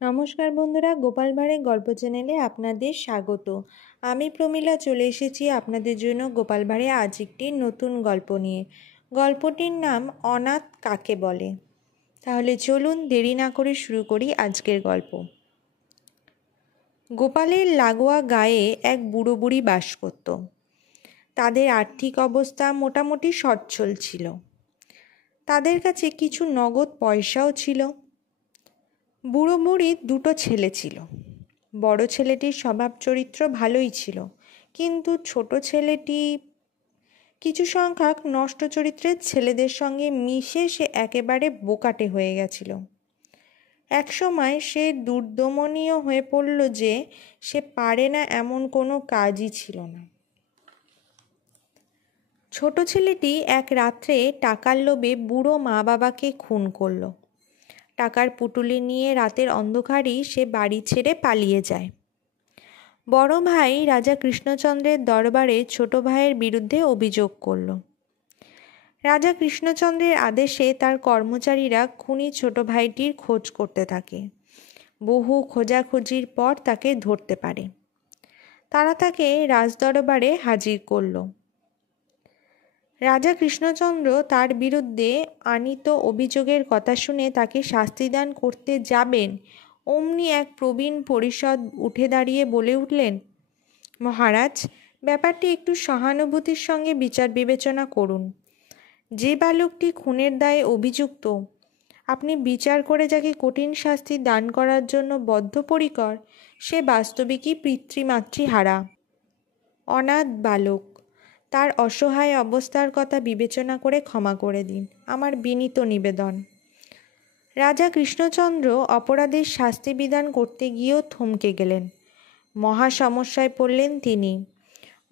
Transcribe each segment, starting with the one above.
নমস্কার বন্ধুরা, গোপাল ভাঁড়ের গল্প চ্যানেলে আপনাদের স্বাগত। আমি প্রমীলা চলে এসেছি আপনাদের জন্য গোপাল ভাঁড়ে আজ একটি নতুন গল্প নিয়ে। গল্পটির নাম অনাথ কাকে বলে। তাহলে চলুন দেরি না করে শুরু করি আজকের গল্প। গোপালের লাগোয়া গায়ে এক বুড়ো বুড়ি বাস করত। তাদের আর্থিক অবস্থা মোটামুটি সচ্ছল ছিল। তাদের কাছে কিছু নগদ পয়সাও ছিল। বুড়ো বুড়ির দুটো ছেলে ছিল। বড় ছেলেটির স্বভাব চরিত্র ভালোই ছিল, কিন্তু ছোট ছেলেটি কিছু সংখ্যক নষ্ট চরিত্রের ছেলেদের সঙ্গে মিশে সে একেবারে বোকাটে হয়ে গেছিল। একসময় সে দুর্দমনীয় হয়ে পড়ল যে সে পারে না এমন কোনো কাজই ছিল না। ছোট ছেলেটি এক রাত্রে টাকার লোভে বুড়ো মা বাবাকে খুন করল। টাকার পুঁটুলি নিয়ে রাতের অন্ধকারেই সে বাড়ি ছেড়ে পালিয়ে যায়। বড় ভাই রাজা কৃষ্ণচন্দ্রের দরবারে ছোট ভাইয়ের বিরুদ্ধে অভিযোগ করল। রাজা কৃষ্ণচন্দ্রের আদেশে তার কর্মচারীরা খুনি ছোট ভাইটির খোঁজ করতে থাকে। বহু খোঁজাখুঁজির পর তাকে ধরতে পারে। তারা তাকে রাজদরবারে হাজির করল। রাজা কৃষ্ণচন্দ্র তার বিরুদ্ধে আনীত অভিযোগের কথা শুনে তাকে শাস্তিদান করতে যাবেন, অমনি এক প্রবীণ পরিষদ উঠে দাঁড়িয়ে বলে উঠলেন, মহারাজ, ব্যাপারটি একটু সহানুভূতির সঙ্গে বিচার বিবেচনা করুন। যে বালকটি খুনের দায়ে অভিযুক্ত, আপনি বিচার করে যাকে কঠিন শাস্তি দান করার জন্য বদ্ধপরিকর, সে বাস্তবিকই পিতৃমাতৃহারা অনাথ বালক। তার অসহায় অবস্থার কথা বিবেচনা করে ক্ষমা করে দিন, আমার বিনীত নিবেদন। রাজা কৃষ্ণচন্দ্র অপরাধের শাস্তি বিধান করতে গিয়েও থমকে গেলেন। মহা সমস্যায় পড়লেন তিনি।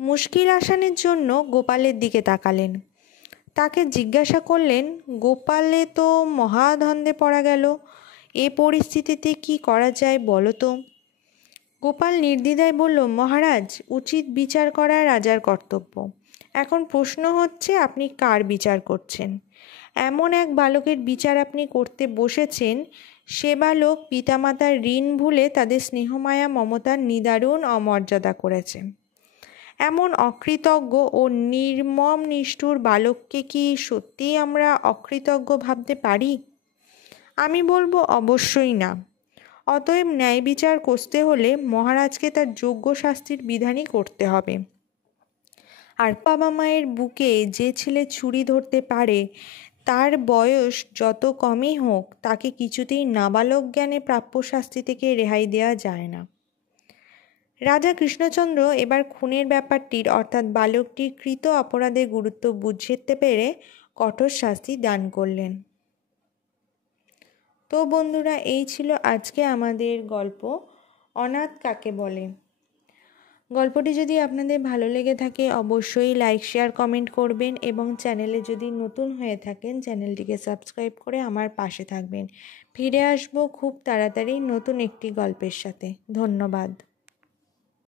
মুশকিল আসানের জন্য গোপালের দিকে তাকালেন। তাকে জিজ্ঞাসা করলেন, গোপালে তো মহাধন্দে পড়া গেল, এ পরিস্থিতিতে কি করা যায় বলো তো? গোপাল নির্দ্বিধায় বলল, মহারাজ, উচিত বিচার করা রাজার কর্তব্য। এখন প্রশ্ন হচ্ছে, আপনি কার বিচার করছেন? এমন এক বালকের বিচার আপনি করতে বসেছেন, সে বালক পিতামাতার ঋণ ভুলে তাদের স্নেহমায়া মমতার নিদারুণ অমর্যাদা করেছে। এমন অকৃতজ্ঞ ও নির্মম নিষ্ঠুর বালককে কি সত্যিই আমরা অকৃতজ্ঞ ভাবতে পারি? আমি বলবো, অবশ্যই না। অতএব ন্যায় বিচার করতে হলে মহারাজকে তার যোগ্য শাস্তির বিধানই করতে হবে। আর বাবা মায়ের বুকে যে ছেলে ছুরি ধরতে পারে, তার বয়স যত কমই হোক, তাকে কিছুতেই নাবালক জ্ঞানে প্রাপ্য শাস্তি থেকে রেহাই দেওয়া যায় না। রাজা কৃষ্ণচন্দ্র এবার খুনের ব্যাপারটির অর্থাৎ বালকটির কৃত অপরাধের গুরুত্ব বুঝতে পেরে কঠোর শাস্তি দান করলেন। তো বন্ধুরা, এই ছিল আজকে আমাদের গল্প অনাথ কাকে বলে। গল্পটি যদি আপনাদের ভালো লেগে থাকে অবশ্যই লাইক, শেয়ার, কমেন্ট করবেন এবং চ্যানেলে যদি নতুন হয়ে থাকেন চ্যানেলটিকে সাবস্ক্রাইব করে আমার পাশে থাকবেন। ফিরে আসবো খুব তাড়াতাড়ি নতুন একটি গল্পের সাথে। ধন্যবাদ।